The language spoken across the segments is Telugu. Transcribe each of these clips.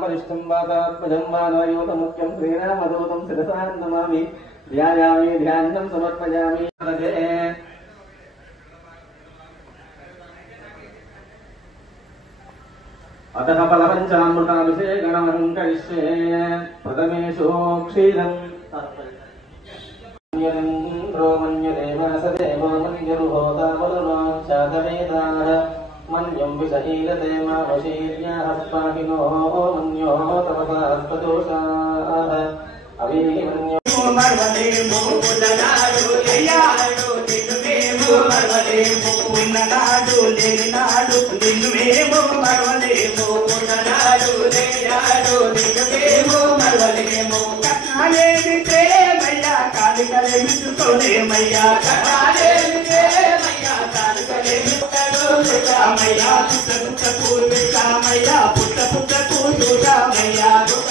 वरिष्ठं वातात्मजं वानयोतमुख्यं श्रीरामदूतं शिरसा नमामि ध्यायामि ध्यानं समर्पयामि अतः फलपञ्चामृताभिषेकं करिष्ये प्रथमेषु क्षीरम् मन्यदेवासदेवो मन्यरुहोतावरुणो चातवेदाः मन्यं विषहीलते मावशीर्याः पाहिनो मन्यो तपसास्तदोषाः अभिमन्यो मर्वदे मुकुदनाडु लेयाडु दिनुमेमु मर्वदे मुकुदनाडु लेनाडु दिनुमेमु मर्वदे मुकुदनाडु लेयाडु दिनुमेमु मर्वदे मुकुदनाले मिते मैया कालिकले मितुतोने मैया काले मिते मैया कालिकले मितुतोने मैया पुट्ट पूर्विका मैया पुट्ट पूर्विका मैया दुख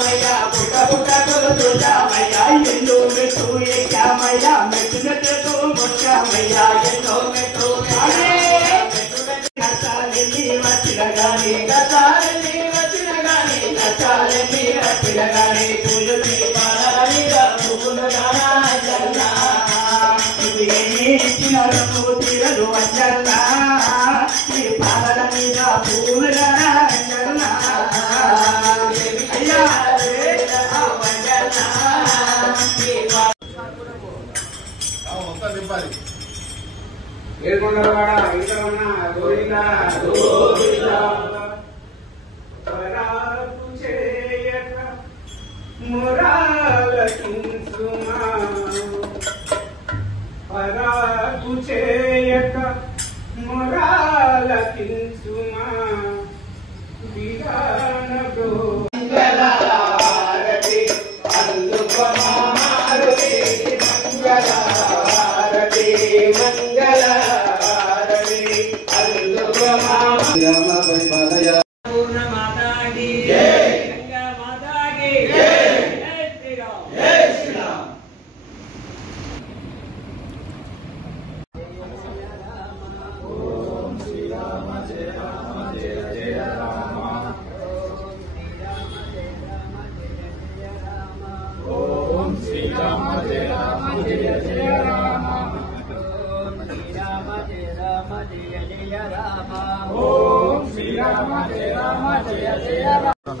मैया पुट्ट पूर्विका मैया येलो में तू ये क्या मैया मैं तुझे तो मुझका मैया येलो में तू अरे नचाले नी वचनगानी तुझे पारानी का फूल गाना चलना ये चिनारो तीरो चलना ये पारानी का फूल गाना चलना अय्या रे चलना आओ होता दिपाली ఏడుకొండలవాడ వెంకటరమణ గోవిందా గోవిందా పరాకు చేయక మురాలకించుమా పరాకు చేయక మురాలకించుమా విధానగో మంగళారతి అందుకమారుతి మంగళారతి మంగళారతి అందుకమారుతి పూర్ణ మాతా కీ జై గంగా మాతా కీ జై జై శ్రీరామ్ జై శ్రీరామ్ ఓం శ్రీరామ జయ రామ జయ జయ రామ ఓం శ్రీరామ జయ రామ జయ జయ రామ ఓం శ్రీరామ జయ రామ జయ జయ రామ ఓం శ్రీరామ జయ రామ జయ జయ రామ